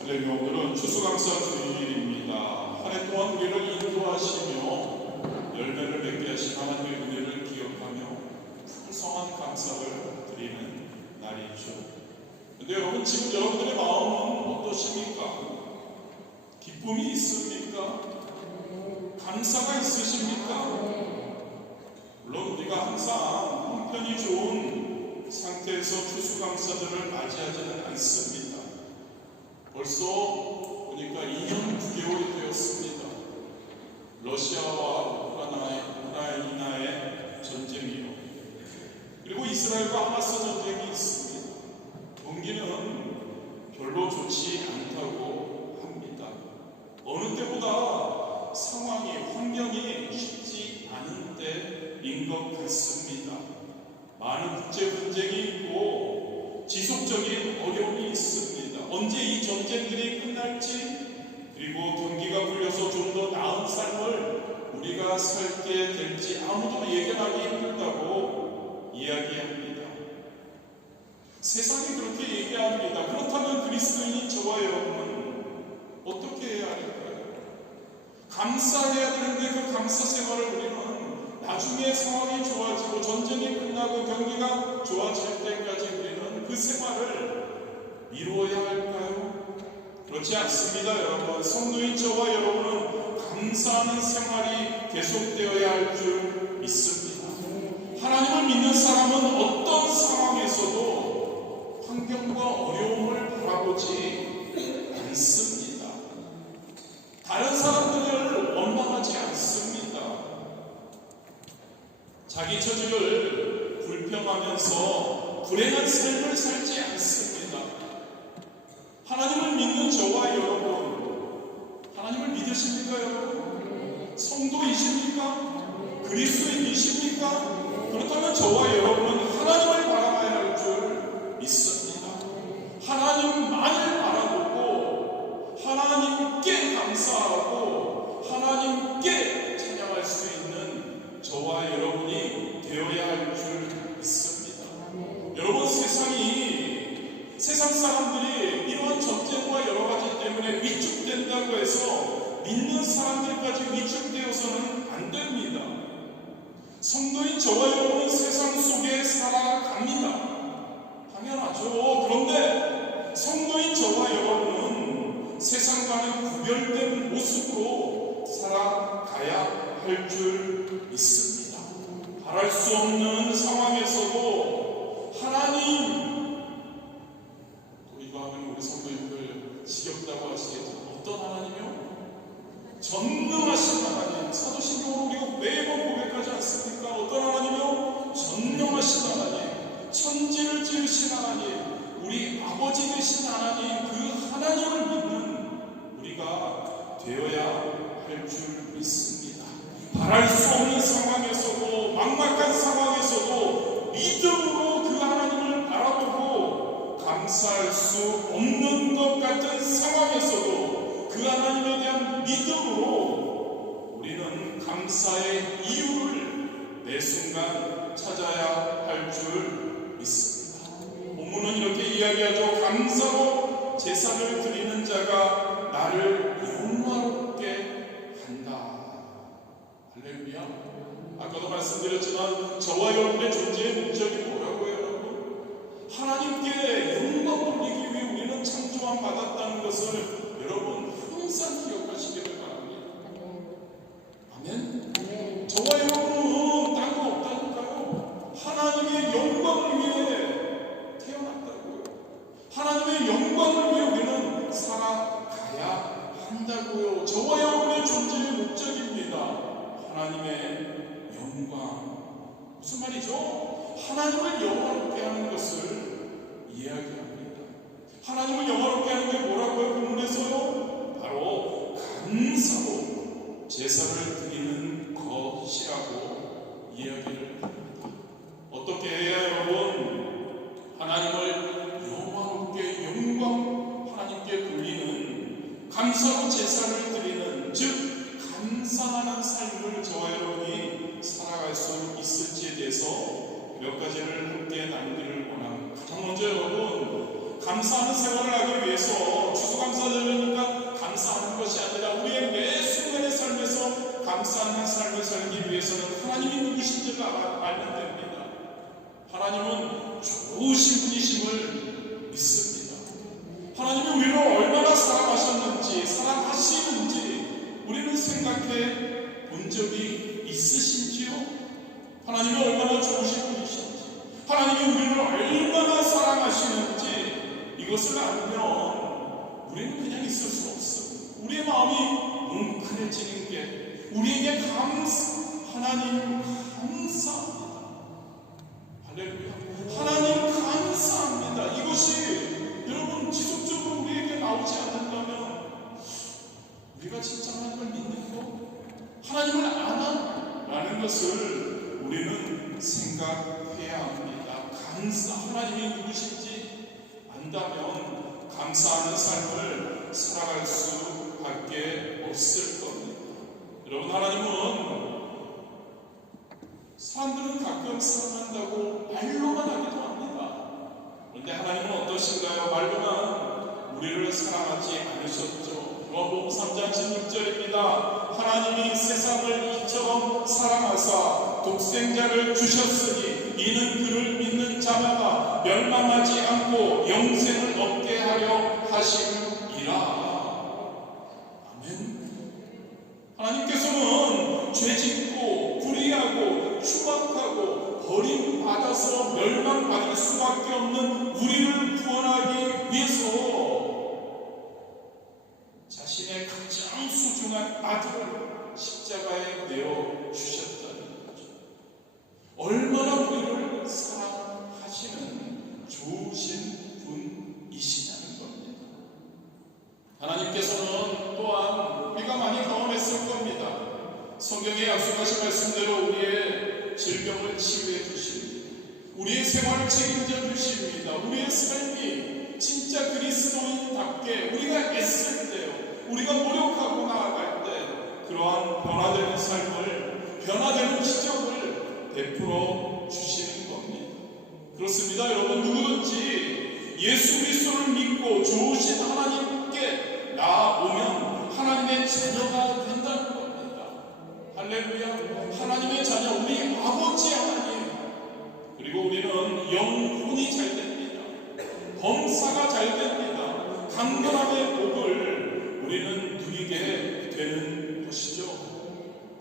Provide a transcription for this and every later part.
할렐루야. 오늘은 추수감사 주일입니다. 한 해 동안 우리를 인도하시며 열매를 맺게 하신 하나님의 은혜를 기억하며 풍성한 감사를 드리는 날이죠. 근데 여러분, 지금 여러분들의 마음은 어떠십니까? 기쁨이 있습니까? 감사가 있으십니까? 물론 우리가 항상 형편이 좋은 상태에서 추수감사들을 맞이하지는 않습니다. 벌써 보니까 2년 9개월이 되었습니다. 러시아와 우크라이나의 전쟁이요. 그리고 이스라엘과 하마스 전쟁이 있습니다. 경기는 별로 좋지 않다고 합니다. 어느 때보다 상황이, 환경이 쉽지 않은 때인 것 같습니다. 많은 국제 분쟁이 있고 지속적인 어려움이 있습니다. 언제 이 전쟁들이 끝날지, 그리고 경기가 풀려서 좀 더 나은 삶을 우리가 살게 될지 아무도 예견하기 힘들다고 이야기합니다. 세상이 그렇게 얘기합니다. 그렇다면 그리스도인인 저와 여러분은 어떻게 해야 할까요? 감사해야 되는데 그 감사 생활을 우리는 나중에 상황이 좋아지고 전쟁이 끝나고 경기가 좋아질 때까지 우리는 그 생활을 이루어야 할까요? 그렇지 않습니다. 여러분, 성도인 저와 여러분은 감사하는 생활이 계속되어야 할 줄 믿습니다. 하나님을 믿는 사람은 어떤 상황에서도 환경과 어려움을 바라보지 않습니다. 다른 사람들을 원망하지 않습니다. 자기 처지를 불평하면서 불행한 삶을 살지 않습니다. 하나님을 믿는 저와 여러분, 하나님을 믿으십니까 여러분? 성도이십니까? 그리스도인이십니까? 그렇다면 저와 여러분은 하나님을 바라봐야 할 줄 믿습니다. 하나님만을 바라보고 하나님께 감사하고 하나님께 찬양할 수 있는 저와 여러분이 되어야 할 줄 믿습니다. 여러분, 세상 사람들이 이러한 전쟁과 여러 가지 때문에 위축된다고 해서 믿는 사람들까지 위축되어서는 안 됩니다. 성도인 저와 여러분은 세상 속에 살아갑니다. 당연하죠. 그런데 성도인 저와 여러분은 세상과는 구별된 모습으로 살아가야 할 줄 믿습니다. 바랄 수 없는 상황에서도 하나님, 우리 성도님들 지겹다고 하시겠죠. 어떤 하나님이요? 전능하신 하나님. 사도신경으로 우리가 매번 고백하지 않습니까? 어떤 하나님이요? 전능하신 하나님, 천지를 지으신 하나님, 우리 아버지 되신 하나님, 그 하나님을 믿는 우리가 되어야 할 줄 믿습니다. 바랄 수 없는 상황에서도, 막막한 상황에서도 믿음으로 그 하나님을 바라보고 감사할 수 없는 것 같은 상황에서도 그 하나님에 대한 믿음으로 우리는 감사의 이유를 매 순간 찾아야 할 줄 믿습니다. 본문은 이렇게 이야기하죠. 감사로 제사를 드리는 자가 나를 영화롭게 한다. 할렐루야. 아까도 말씀드렸지만 저와 여러분의 존재의 목적이 뭐라고요, 여러분? 하나님께 영광 돌리기 위해 우리는 창조함 받았다는 것을 여러분 항상 기억하시기를 바랍니다. 아멘? 저와 여러분은 딴 거 없다니까요. 하나님의 영광을 위해 태어났다고요. 하나님의 영광을 위해 우리는 살아가야 한다고요. 저와 여러분의 존재의 목적입니다. 하나님의 영광. 무슨 말이죠? 하나님을 영화롭게 하는 것을 이야기합니다. 하나님을 영화롭게 하는 게 뭐라고요? 본문에서요? 바로 감사로 제사를 드리는 것이라고 이야기를 합니다. 어떻게 해야 여러분 하나님을 영화롭게 하나님께 돌리는 감사로 제사를 드리는, 즉 감사하는 삶을 저와 여러분이 살아갈 수 있을지에 대해서 몇 가지를 함께 나누기를 원합니다. 가장 먼저 여러분, 감사하는 생활을 하기 위해서 추수감사절 생각해 본 적이 있으신지요? 하나님이 얼마나 좋으신 분이신지, 하나님이 우리를 얼마나 사랑하시는지 이것을 알면 우리는 그냥 있을 수 없어요. 우리의 마음이 뭉클해지는 게 우리에게 하나님 감사합니다. 할렐루야. 하나님 감사합니다. 이것이 여러분 지속적으로 우리에게 나오지 않는다면 우리가 진짜 하나님을 믿는 거, 하나님을 아나라는 것을 우리는 생각해야 합니다. 하나님이 누구신지 안다면 감사하는 삶을 살아갈 수밖에 없을 겁니다. 여러분, 하나님은 사람들은 가끔 사랑한다고 말로만 하기도 합니다. 그런데 하나님은 어떠신가요? 말로만 우리를 사랑하지 않으셨죠. 요한복음 3장 16절입니다. 하나님이 세상을 이처럼 사랑하사 독생자를 주셨으니 이는 그를 믿는 자마다 멸망하지 않고 영생을 얻게 하려 하심이라. 아멘. 하나님께서는 죄짓고 불의하고 추박하고 버림받아서 멸망받을 수밖에 없는 우리를 구원하기 위해서 자신의 가장 소중한 아들을 십자가에 내어 주셨다는 거죠. 얼마나 우리를 사랑하시는 좋으신 분이시냐는 겁니다. 하나님께서는 또한 우리가 많이 경험했을 겁니다. 성경에 약속하신 말씀대로 우리의 질병을 치유해 주십니다. 우리의 생활을 책임져 주십니다. 우리의 삶이 진짜 그리스도인답게 우리가 애쓸 때요, 우리가 노력하고 나아갈 때 그러한 변화되는 삶을, 변화되는 기적을 베풀어 주시는 겁니다. 그렇습니다. 여러분, 누구든지 예수 그리스도를 믿고 좋으신 하나님께 나아오면 하나님의 자녀가 된다는 겁니다. 할렐루야. 하나님의 자녀, 우리 아버지 하나님. 그리고 우리는 영혼이 잘 됩니다. 범사가 잘 됩니다. 강건함의 복을 우리는 누리게 되는 것이죠.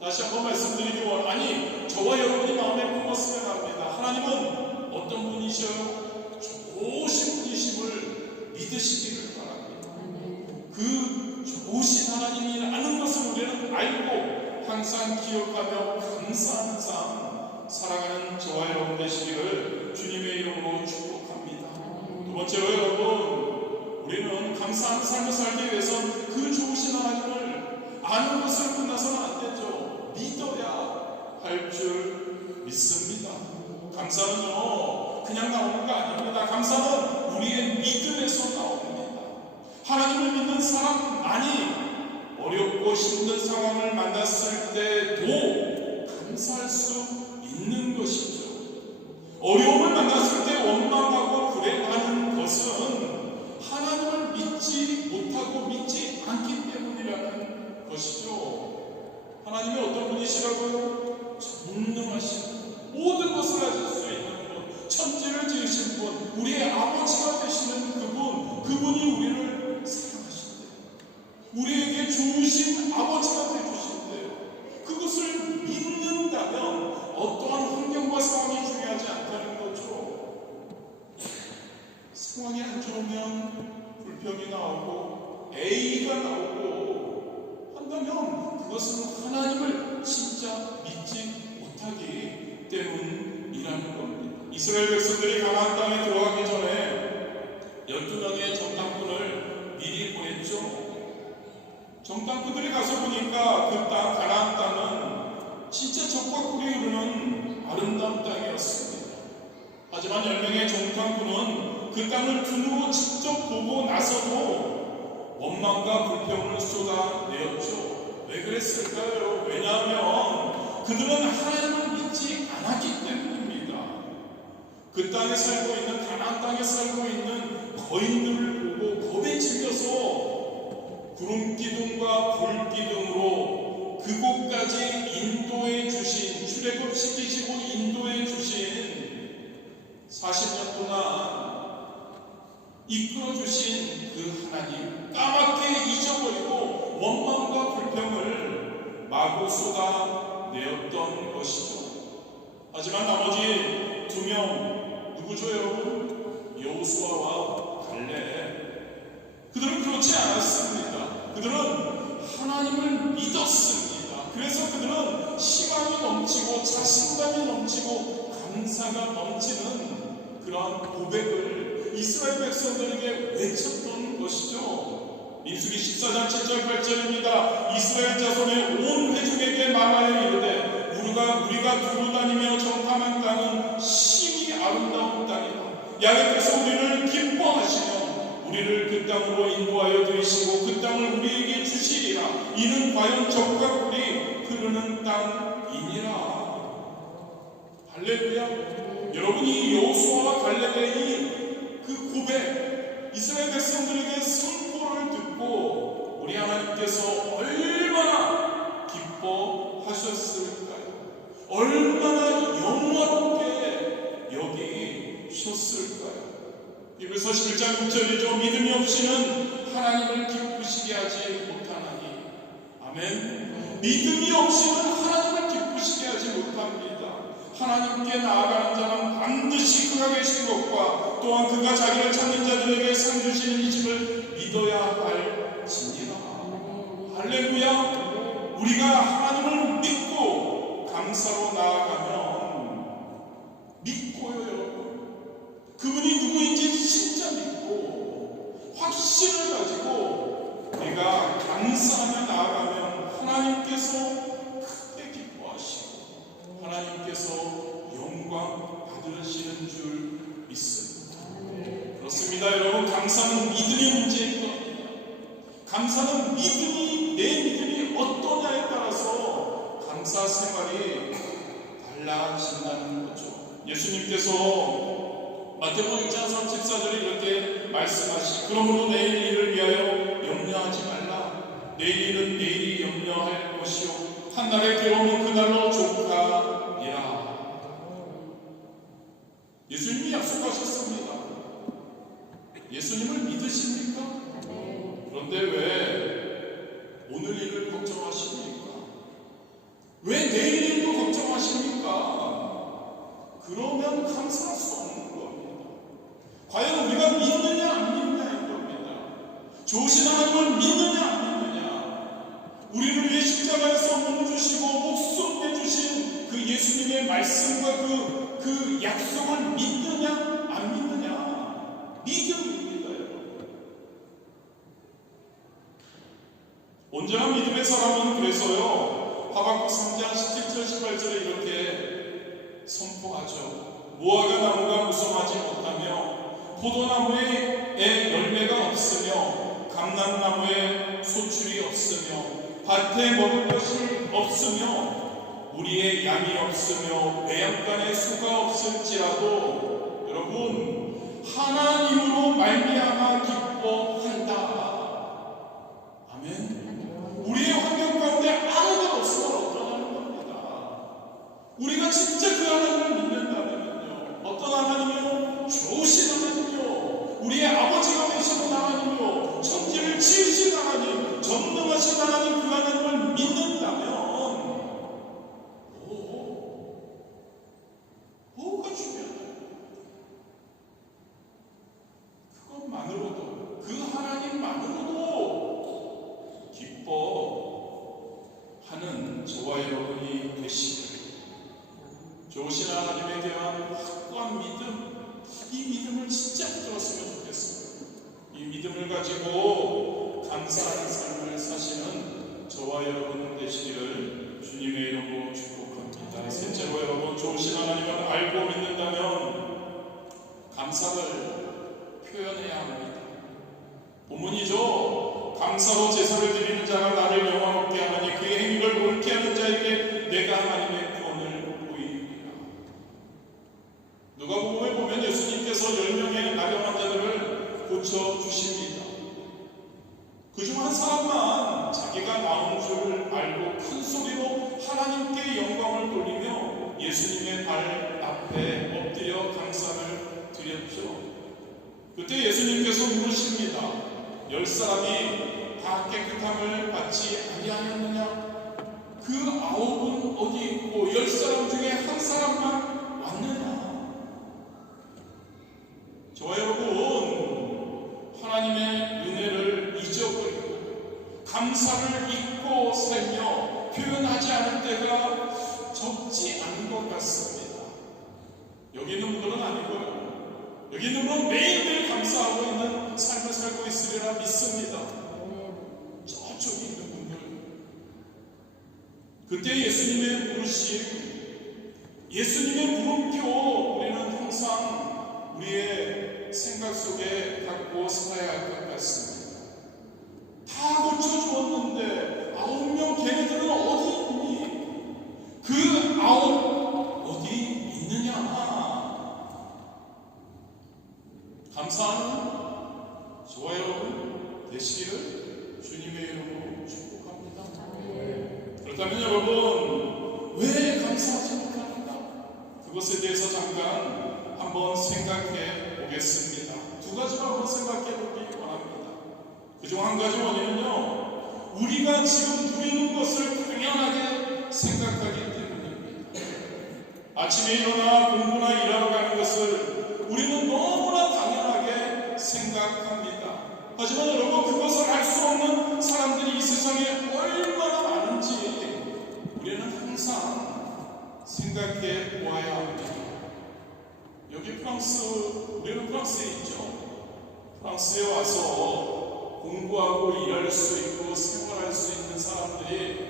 다시 한번 말씀드리면, 아니 저와 여러분이 마음에 품었으면 합니다. 하나님은 어떤 분이셔요? 좋으신 분이심을 믿으시기를 바랍니다. 그 좋으신 하나님이라는 것을 우리는 알고 항상 기억하며 감사하는 삶 살아가는 저와 여러분 되시기를 주님의 이름으로 축복합니다. 두 번째로 여러분, 우리는 감사하는 삶을 살기 위해서는 그 좋으신 하나님을 아는 것으로 끝나서는 안 되죠. 믿어야 할 줄 믿습니다. 감사는요 그냥 나오는 거 아닙니다. 감사는 우리의 믿음에서 나옵니다. 하나님을 믿는 사람만이 어렵고 힘든 상황을 만났을 때도 감사할 수 있는 것이죠. 어려움을 만났을 때 원망하고 불행하는 것은 하나님을 믿지 못하고 믿지 않기 때문이라는 것이죠. 하나님이 어떤 분이시라고요? 전능하신, 모든 것을 하실 수 있는 분, 천지를 지으신 분, 우리의 아버지가 되시는 그분이 우리를 사랑하신대요. 우리에게 좋으신 아버지가 되주신대요. 그것을 믿는다면 어떠한 환경과 상황이 중요하지 않다는 거죠. 상황이 안 좋으면 불평이 나오고 A가 나오고 한다면 그것은 하나님을 진짜 믿지 못하기 때문이라는 겁니다. 이스라엘 백성들이 가나안 땅에 들어가기 전에 12명의 정탐꾼을 미리 보냈죠. 정탐꾼들이 가서 보니까 그 땅, 가나안 땅은 진짜 적과 꿀이 흐르는 아름다운 땅이었습니다. 하지만 10명의 정탐꾼은 그 땅을 눈으로 직접 보고 나서도 원망과 불평을 쏟아내었죠. 왜 그랬을까요? 왜냐하면 그들은 하나님을 믿지 않았기 때문입니다. 그 땅에 살고 있는, 가나안 땅에 살고 있는 거인들을 보고 겁에 질려서 구름기둥과 불기둥으로 그곳까지 인도해 주신, 출애굽시키시고 인도해 주신 40년 동안 이끌어 주신 그 하나님 까맣게 잊어버리고 원망과 불평을 마음에 쏟아내었던 것이죠. 하지만 나머지 두 명 누구죠 여러분? 여호수아와 갈렙. 그들은 그렇지 않았습니다. 그들은 하나님을 믿었습니다. 그래서 그들은 희망이 넘치고 자신감이 넘치고 감사가 넘치는 그러한 고백을 이스라엘 백성들에게 외쳤던 것이죠. 민수기 14장 7절 8절입니다. 이스라엘 자손의 온 회중에게 말하여 이르되 우리가 두루 다니며 정탐한 땅은 심히 아름다운 땅이다. 야훼께서 우리를 기뻐하시며 우리를 그 땅으로 인도하여 들이시고 그 땅을 우리에게 주시리라. 이는 과연 적과 꿀이 흐르는 땅이니라. 할렐루야. 여러분이 여호수아와 갈렙의 그 고백, 이스라엘 백성들에게 선포를 듣고 우리 하나님께서 얼마나 기뻐하셨을까요? 얼마나 영화롭게 여기셨을까요? 이베소 11장 6절이죠. 믿음이 없이는 하나님을 기쁘시게 하지 못하나니. 아멘. 믿음이 없이는 하나님을 기쁘시게 하지 못합니다. 하나님께 나아가는 자는 반드시 그가 계신 것과 또한 그가 자기를 찾는 자들에게 상 주시는 이 집을 믿어야 할지니라. 할렐루야. 우리가 하나님을 믿고 감사로 나아가면 믿고요 여러분. 그분이 누구인지 진짜 믿고 확신을 가지고 우리가 감사하며 나아가면 하나님께서 크게 기뻐하시고 하나님께서 영광 받으시는 줄 믿습니다. 그렇습니다 여러분. 감사는 믿음의 문제인 겁니다. 감사는 내 믿음이 어떠냐에 따라서 감사 생활이 달라진다는 거죠. 예수님께서 마태복음 6장 34절에 이렇게 말씀하시 그러므로 내일 일을 위하여 염려하지 말라. 내일 일은 내일이 염려할 것이요 한날의 괴로움은 그날로 족하리라. 예수님이 약속하셨습니다. 예수님을 믿으십니까? 그런데 왜 오늘 일을 걱정하십니까? 왜 내일 일도 걱정하십니까? 그러면 감사할 수 없는 겁니다. 과연 우리가 믿느냐 안 믿느냐인 겁니다. 좋으신 하나님을 믿느냐 안 믿느냐. 우리를 위해 십자가에서 몸 주시고 목숨 내주신 그 예수님의 말씀과 그 약속을 믿느냐 안 믿느냐. 믿음입니다 여러분. 온전한 믿음의 사람은 그래서요 하박국 3장 17절 18절에 이렇게 선포하죠. 무화과 나무가 무성하지 못하며 포도나무에 열매가 없으며 감람나무에 소출이 없으며 밭에 먹을 것이 없으며 우리의 양이 없으며 외양간에 소가 없을지라도 여러분 하나님으로 말미암아 기뻐한다. 아멘. 우리의 환경 가운데 아무도 없으면 어떠하는 겁니다. 우리가 진짜 그 하나님을 믿는다면요 어떤 하나님이요? 좋으신 하나님이요 우리의 아버지가 되시는 하나님이요 천지를 지으신 하나님 전능하신 하나님 그 하나님을 믿는다면 뭐가 중요해요? 그것만으로도 그 하나님만으로도 기뻐하는 저와 여러분이 되시길 좋으신 하나님에 대한 확고한 믿음, 이 믿음을 진짜 붙들었으면 좋겠어요. 이 믿음을 가지고 감사하는 삶을 사시는 저와 여러분 되시기를 주님의 이름으로 축복합니다. 셋째로 여러분 좋으신 하나님을 알고 믿는다면 감사를 표현해야 합니다. 본문이죠. 감사로 제사를 드리는 자가 나를 영화롭게 하나니 그의 행위를 옳게 하는 자에게 내가 하나님의 구원을 보이리라. 누가복음에 보면 예수님께서 10명의 나병 환자들을 고쳐주십니다. 그중 한 사람만 자기가 나온 줄 알고 큰 소리로 하나님께 영광을 돌리며 예수님의 발 앞에 엎드려 감사를 드렸죠. 그때 예수님께서 물으십니다. 10사람이 다 깨끗함을 받지 아니하였느냐? 그 그 9은 어디 있고 10사람 중에 한 사람만 왔느냐? 저와 여러분, 하나님의 은혜를 잊어버리고 감사를 잊고 살며 표현하지 않을 때가 적지 않은 것 같습니다. 여기 있는 분들은 아니고요. 여기 있는 분은 매일매일 감사하고 있는 삶을 살고 있으리라 믿습니다. 저쪽에 있는 분들, 그때 예수님의 부르심, 예수님의 물음표, 우리는 항상 우리의 생각 속에 갖고 살아야 할 것 같습니다. 다 고쳐주었는데 9명 걔네들은 어디 있니? 그 9 어디 있느냐? 감사하는 저와 여러분 되시기를 주님의 이름으로 축복합니다. 그렇다면 여러분, 왜 감사하지 못합니까? 그것에 대해서 잠깐 한번 생각해 보겠습니다. 두 가지로 한번 생각해 보기 원합니다. 그중 한 가지 원인은요, 우리가 지금 누리는 것을 당연하게 생각하기 때문입니다. 아침에 일어나 공부나 일하러 가는 것을 우리는 너무나 당연하게 생각합니다. 하지만 여러분, 그것을 할 수 없는 사람들이 이 세상에 얼마나 많은지 우리는 항상 생각해 보아야 합니다. 여기 우리는 프랑스에 있죠. 프랑스에 와서 공부하고 일할 수 있고 생활할 수 있는 사람들이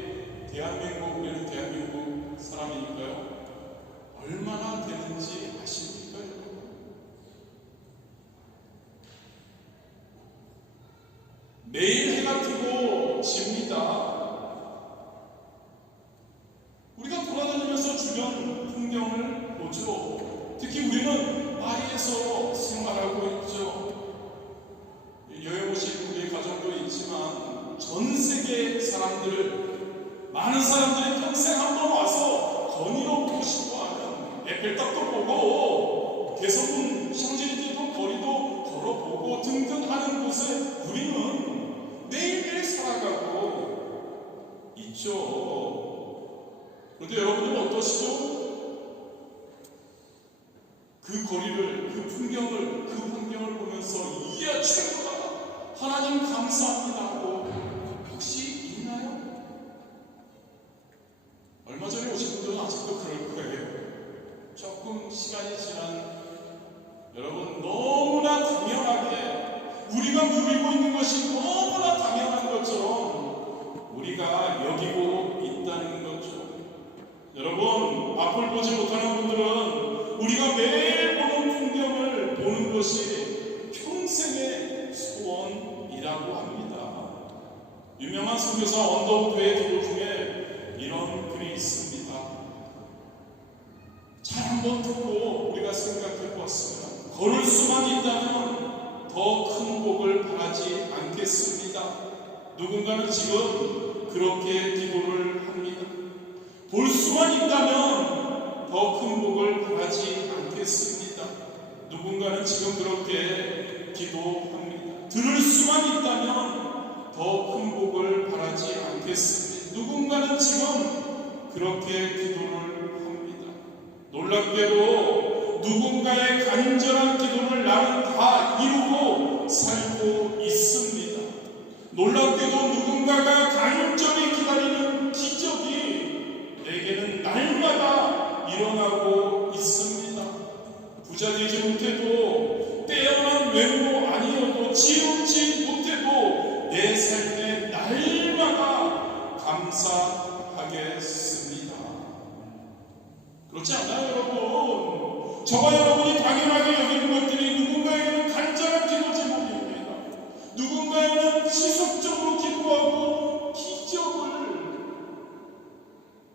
우리는 대한민국 사람이니까요. 얼마나 되는지 아십니까? 매일 해가 뜨고 집니다. 우리가 돌아다니면서 주변 풍경을 보죠. 특히 우리는 파리에서 생활하고 있죠. 여행 오신 우리 가족도 있지만 전 세계 사람들, 많은 사람들이 평생 한번 와서 건의로 보고 싶어하는 에펠탑도 보고 개성문 샹젤리제도 거리도 걸어보고 등등 하는 곳에 우리는 매일매일 살아가고 있죠. 그런데 여러분은 어떠시죠? 그 거리를, 그 풍경을, 그 환경을 보면서 이야 최고다, 하나님 감사합니다 하고 혹시 있나요? 얼마 전에 오신 분들은 아직도 그럴 거예요. 조금 시간이 지난 여러분, 너무나 당연하게 우리가 누리고 있는 것이 너무나 당연한 것처럼 우리가 여기고 있다는 거죠. 여러분, 앞을 보지 못하는 분들은 우리가 매일 보는 풍경을 보는 것이 평생의 소원이라고 합니다. 유명한 선교사 언더우드의 기도 중에 이런 글이 있습니다. 잘 한번 듣고 우리가 생각해 보았습니다. 걸을 수만 있다면 더 큰 복을 바라지 않겠습니다. 누군가는 지금 그렇게 기도를 합니다. 볼 수만 있다면 더 큰 복을 바라지 않겠습니다. 누군가는 지금 그렇게 기도합니다. 들을 수만 있다면 더 큰 복을 바라지 않겠습니다. 누군가는 지금 그렇게 기도를 합니다. 놀랍게도 누군가의 간절한 기도를 나는 다 이루고 살고 있습니다. 놀랍게도 누군가가 간절히 기다리는 기적이 내게는 날마다 일어나고 있습니다. 부자 되지 못해도, 빼어난 외모 아니어도, 지옥지 못해도 내 삶에 날마다 감사하겠습니다. 그렇지 않나요, 여러분? 저와 여러분이 당연하게 여기는 것들이 누군가에게는 간절한 기도 제목입니다. 누군가에게는 지속적으로 기도하고 기적을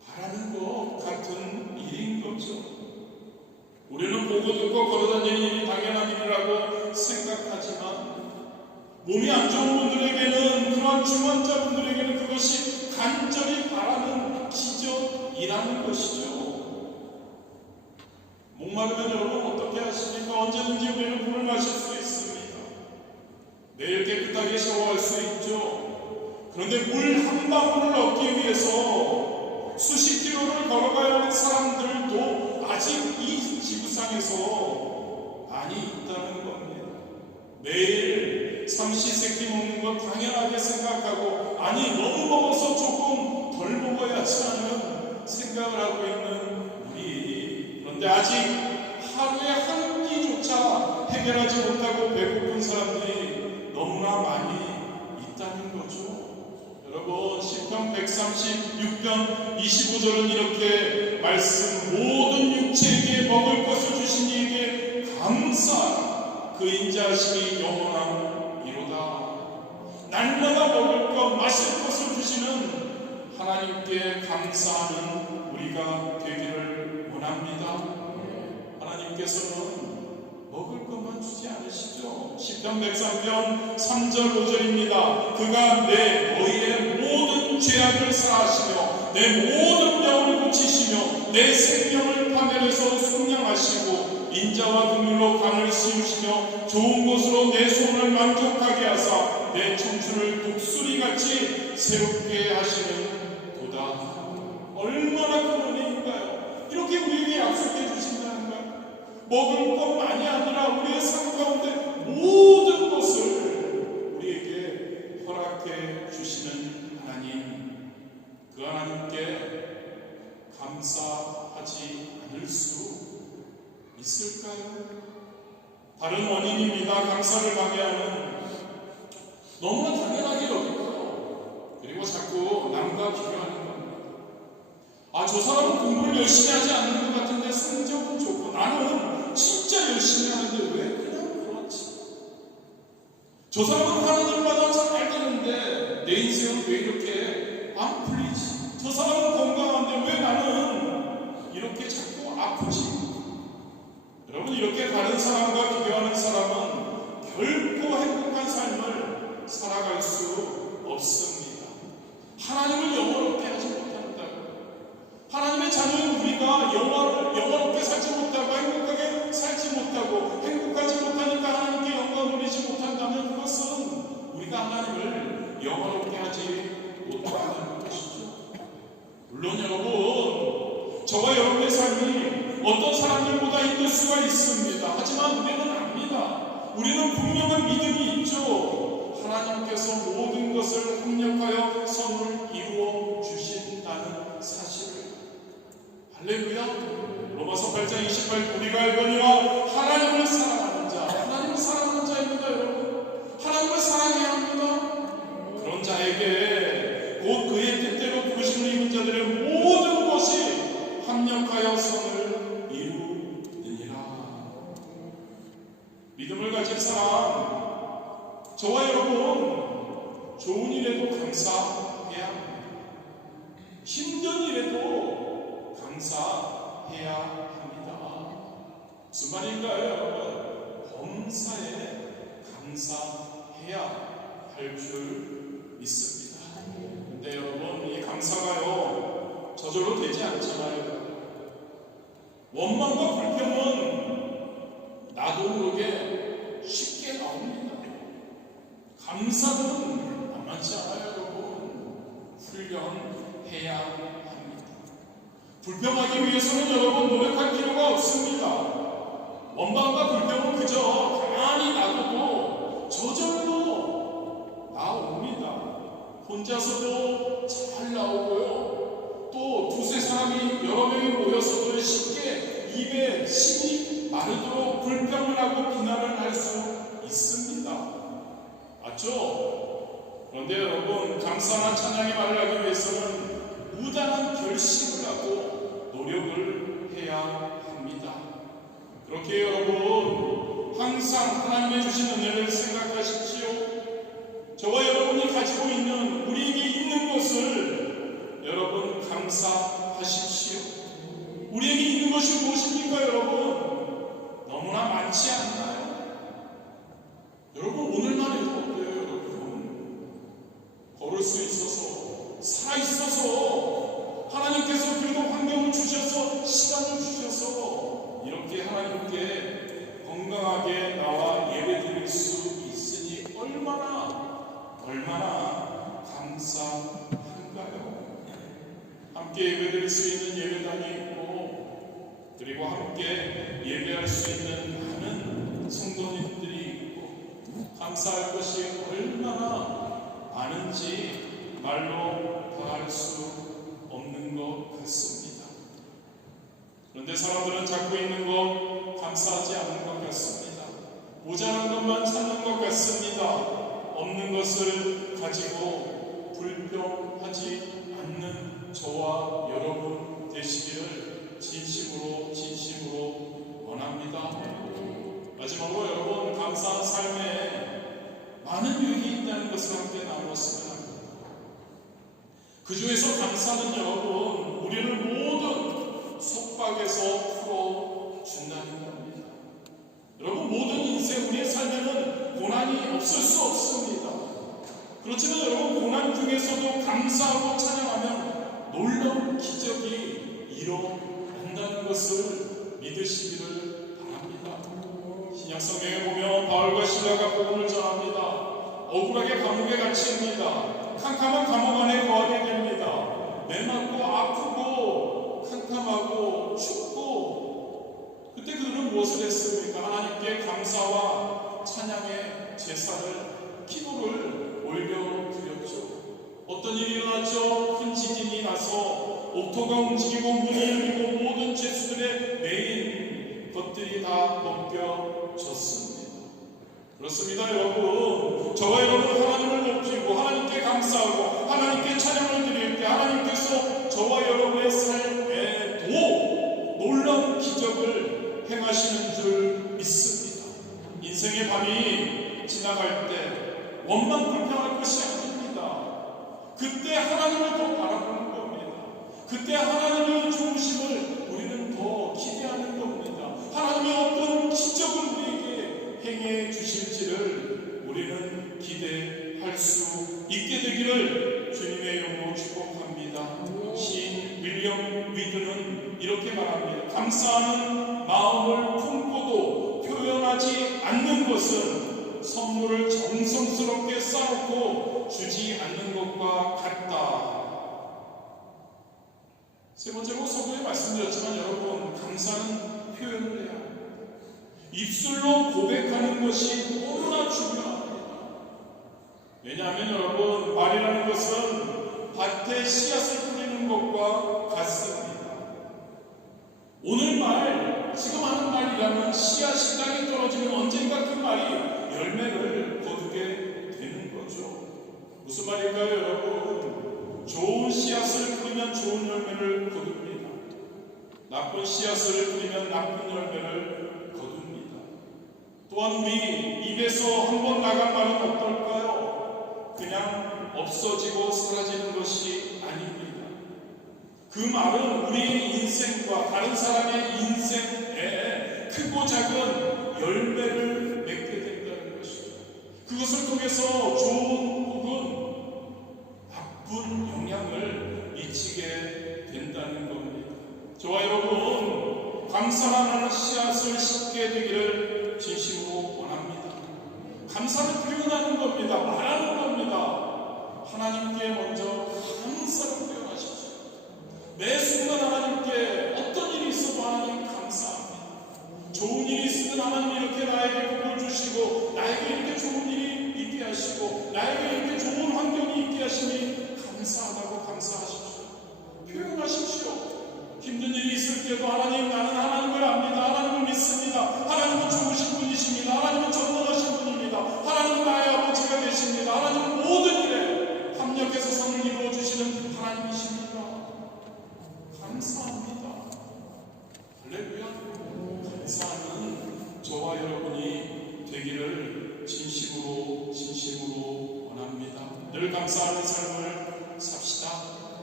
바라는 것 같은 일인 거죠. 우리는 보고 듣고 걸어다니는 일이 당연한 일이라고 생각하지만 몸이 안 좋은 분들에게는, 그러한 중환자분들에게는 그것이 간절히 바라는 기적이라는 것이죠. 목마르면 여러분 어떻게 하십니까? 언제든지 우리는 물을 마실 수 있습니다. 매일 깨끗하게 샤워할 수 있죠. 그런데 물 한 방울을 얻기 위해서 수십 킬로를 걸어가야 하는 사람들도 아직 이 지구상에서 많이 있다는 겁니다. 매일 삼시세끼 먹는 것 당연하게 생각하고, 아니 너무 먹어서 조금 덜 먹어야지 하는 생각을 하고 있는 우리, 그런데 아직 하루에 한 끼조차 해결하지 못하고 배고픈 사람들이 너무나 많이 있다는 거죠. 여러분, 시편 136편 25절은 이렇게 말씀, 모든 육체에게 먹을 것을 주신 이에게 감사하라. 그 인자하심이 영원함이로다. 날마다 먹을 것, 마실 것을 주시는 하나님께 감사하는 우리가 되기를 원합니다. 하나님께서는 먹을 것만 주지 않으시죠. 시편 103편 3절 5절입니다. 그가 너희의 모든 죄악을 사하시며 내 모든 병을 고치시며 내 생명을 파멸해서 속량하시고 인자와 긍휼로 강을 씌우시며 좋은 것으로 내 소원을 만족하게 하사 내 청춘을 독수리같이 새롭게 하시는 도다. 얼마나 큰 은혜인가요? 이렇게 우리에게 약속해 주신다는 거예요. 먹을 것만이 아니라 우리의 삶 가운데 모든 것을 우리에게 허락해 주시는 하나님, 그 하나님께 감사하지 않을 수 있을까요? 다른 원인입니다. 감사를 방해하는, 너무나 당연하게 여기고요. 그리고 자꾸 남과 비교하는 겁니다. 저 사람은 공부를 열심히 하지 않는 것 같은데 성적은 좋고 나는 진짜 열심히 하는데 왜 그냥 그렇지? 저 사람은 하는 일마다 잘 되는데 내 인생은 왜 이렇게 안 풀리지? 저 사람은 건강한데 왜 나는 이렇게 자꾸 아프지? 여러분, 이렇게 다른 사람과 비교하는 사람은 결코 행복한 삶을 살아갈 수 없습니다. 하나님을 영원롭게 하지 못합니다. 하나님의 자녀인 우리가 영원롭게 살지 못하고 행복하게 살지 못하고 행복하지 못하니까 하나님께 영광 돌리지 못한다면 그것은 우리가 하나님을 영원롭게 하지 못한다는 것이죠. 물론 여러분, 저와 여러분의 삶이 어떤 사람들보다 힘들 수가 있습니다. 하지만 우리는 압니다. 우리는 분명한 믿음이 있죠. 하나님께서 모든 것을 협력하여 선을 이루어 주신다는 사실을. 할렐루야. 로마서 8장 28, 우리가 알거니와 하나님을 사랑하는 자, 하나님을 사랑하는 자입니다. 여러분, 하나님을 사랑해야 합니다. 그런 자에게 곧 그의 뜻대로 부르심을 입은 자들의 모든 것이 합력하여 선을 이루느니라. 믿음을 가진 사람, 저와 여러분, 좋은 일에도 감사해야 합니다. 힘든 일에도 감사해야 합니다. 무슨 말인가요, 여러분? 범사에 감사해야 할 줄 믿습니다. 근데 여러분, 이 감사가요, 저절로 되지 않잖아요. 원망과 불평은 나도 모르게 쉽게 나옵니다. 감사는 만만치 않아요, 여러분. 훈련해야 합니다. 불평하기 위해서는 여러분 노력할 필요가 없습니다. 원망과 불평은 그저 가만히 놔둬도 저절로 나옵니다. 혼자서도 잘 나오고요. 또 두세 사람이 여러 명이 모여서도 쉽게 입에 침이 마르도록 불평을 하고 비난을 할 수 있습니다. 맞죠? 그런데 여러분, 감사나 찬양의 말을 하기 위해서는 무단한 결심을 하고 노력을 해야 합니다. 그렇게 여러분, 항상 하나님의 주신 은혜를 생각하십시오. 저와 여러분이 가지고 있는, 우리에게 있는 것을 여러분 감사하십시오. 우리에게 있는 것이 무엇입니까, 여러분? 너무나 많지 않나요? 여러분, 오늘만 해도 어때요, 여러분? 걸을 수 있어서, 살아 있어서, 하나님께서 그래도 환경을 주셔서, 시간을 주셔서 이렇게 하나님께 건강하게 나와 예배드릴 수 있으니 얼마나 감사한가요? 함께 함께 예배드릴 수 있는 예배당이 있고, 그리고 함께 예배할 수 있는 많은 성도님들이 있고, 감사할 것이 얼마나 많은지 말로 다할 수 없는 것 같습니다. 그런데 사람들은 갖고 있는 것 감사하지 않는 것 같습니다. 모자란 것만 찾는 것 같습니다. 없는 것을 가지고 불평하지 않는 저와 여러분 되시기를 진심으로 원합니다. 마지막으로 여러분, 감사한 삶에 많은 유익이 있다는 것을 함께 나누었으면 합니다. 그 중에서 감사는 여러분, 우리를 모든 속박에서 풀어준다는 겁니다. 여러분, 모든 인생 우리의 삶에는 고난이 없을 수 없습니다. 그렇지만 여러분, 고난 중에서도 감사하고 찬양하면 놀라운 기적이 일어난다는 것을 믿으시기를 바랍니다. 신약성경에 보면 바울과 실라가 복음을 전합니다. 억울하게 감옥에 갇힙니다. 캄캄한 감옥 안에 거하게 됩니다. 매맞고 아프고 캄캄하고 춥고, 그때 그들은 무엇을 했습니까? 하나님께 감사와 찬양의 제사를, 기도를 올려드렸죠. 어떤 일이 일어났죠? 큰 지진이 나서 옥토가 움직이고 문이 열리고 모든 죄수들의 메인 것들이 다 벗겨졌습니다. 그렇습니다, 여러분. 저와 여러분, 하나님을 높이고 하나님께 감사하고 하나님께 찬양을 드릴 때 하나님께서 저와 여러분의 삶에도 놀라운 기적을 행하시는 줄 믿습니다. 인생의 밤이 지나갈 때 원망 불평할 것이 아닙니다. 그때 하나님을 더 바라보는 겁니다. 그때 하나님의 좋으심을 우리는 더 기대하는 겁니다. 하나님이 어떤 기적을 우리에게 행해 주실지를 우리는 기대할 수 있게 되기를 주님의 이름으로 축복합니다. 시인 윌리엄 위드는 이렇게 말합니다. 감사하는 마음을 품고도 표현하지 않는 것은 선물을 정성스럽게 쌓고 주지 않는 것과 같다. 세 번째로 서두에 말씀드렸지만 여러분, 감사는 표현을 해야 합니다. 입술로 고백하는 것이 너무나 중요합니다. 왜냐하면 여러분, 말이라는 것은 밭에 씨앗을 뿌리는 것과 같습니다. 오늘 말, 지금 하는 말이라면 씨앗이 땅에 떨어지면 언젠가 그 말이 열매를 거두게 되는 거죠. 무슨 말일까요, 여러분? 좋은 씨앗을 뿌리면 좋은 열매를 거둡니다. 나쁜 씨앗을 뿌리면 나쁜 열매를 거둡니다. 또한 우리 입에서 한번 나간 말은 어떨까요? 그냥 없어지고 사라지는 것이 아닙니다. 그 말은 우리의 인생과 다른 사람의 인생에 크고 작은 열매를 맺게 된다는 것이죠. 그것을 통해서 좋은 혹은 나쁜 영향을 미치게 된다는 겁니다. 저와 여러분, 감사하는 씨앗을 심게 되기를 진심으로 원합니다. 감사를 표현하는 겁니다. 말하는 겁니다. 하나님께 먼저 감사를 표현하십시오. 매 순간 하나님께 어떤 일이 있어도 하나님 감사합니다. 좋은 일이 있으면 하나님 이렇게 나에게 복을 주시고 나에게 이렇게 좋은 일이 있게 하시고 나에게 이렇게 좋은 환경이 있게 하시니 감사하다고 감사하십시오. 표현하십시오. 힘든 일이 있을 때도 하나님, 나는 하나님을 압니다. 하나님을 믿습니다. 하나님은 좋으신 분이십니다. 하나님은 전능하신 분입니다. 하나님은 나의 아버지가 되십니다. 하나님은 모든 일에 합력해서 선을 이루어 주시는 하나님이십니다. 감사합니다. 할렐루야. 감사하는 저와 여러분이 되기를 진심으로 원합니다. 늘 감사하는 삶을 삽시다.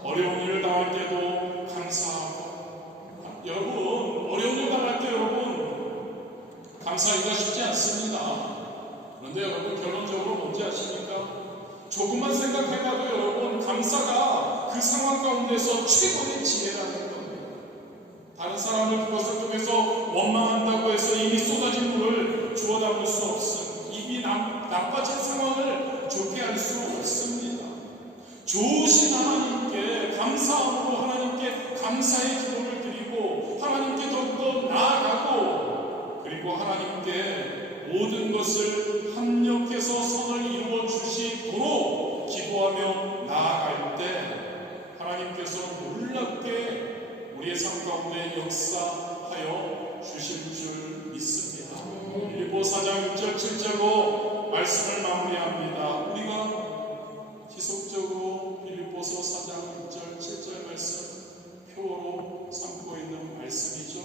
어려운 일을 당할 때도 감사하고, 여러분, 어려운 일 당할 때 여러분 감사하기가 쉽지 않습니다. 그런데 여러분, 결론적으로 뭔지 아십니까? 조금만 생각해봐도 여러분, 감사가 그 상황 가운데서 최고의 지혜라는 겁니다. 다른 사람을 그것을 통해서 원망한다고 해서 입이 쏟아진 물을 주워 담을 수 없습니다. 입이 나빠진 상황을 좋게 할 수 없습니다. 좋으신 하나님께 감사함으로 하나님께 감사의 기도를 드리고 하나님께 더욱더 나아가고 그리고 하나님께 모든 것을 합력해서 선을 이루어 주시도록 기도하며 나아갈 때 하나님께서 놀랍게 우리의 삶 가운데 역사하여 주실 줄 믿습니다. 빌립보 4장 6절 7절로 말씀을 마무리합니다. 우리가 지속적으로 빌립보서 4장 6절 7절 말씀 표로 삼고 있는 말씀이죠.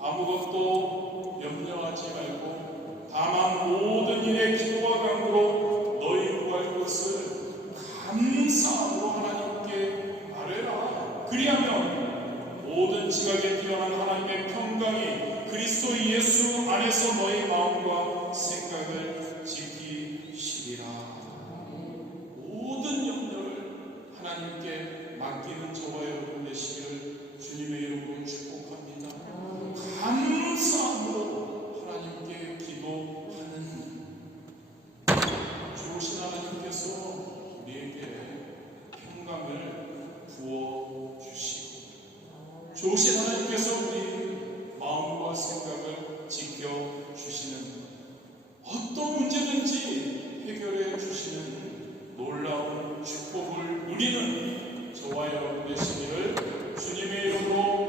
아무것도 염려하지 말고 다만 모든 일에 기도와 간구로 너희 구할 것을 감사함으로 하나님께 아뢰라. 그리하면 모든 지각에 뛰어난 하나님의 평강이 그리스도 예수 안에서 너희 마음과 생각을 지키시리라. 모든 염려를 하나님께 맡기는 저와 여러분 되시기를 주님의 이름으로 축복합니다. 감사함으로 하나님께 기도하는 좋으신 하나님께서 우리에게 평강을 부어주시고 좋으신 하나님께서 우리 마음과 생각을 지켜주시는 어떤 문제든지 해결해 주시는 놀라운 축복을 누리는 저와 여러분 되시기를 주님의 이름으로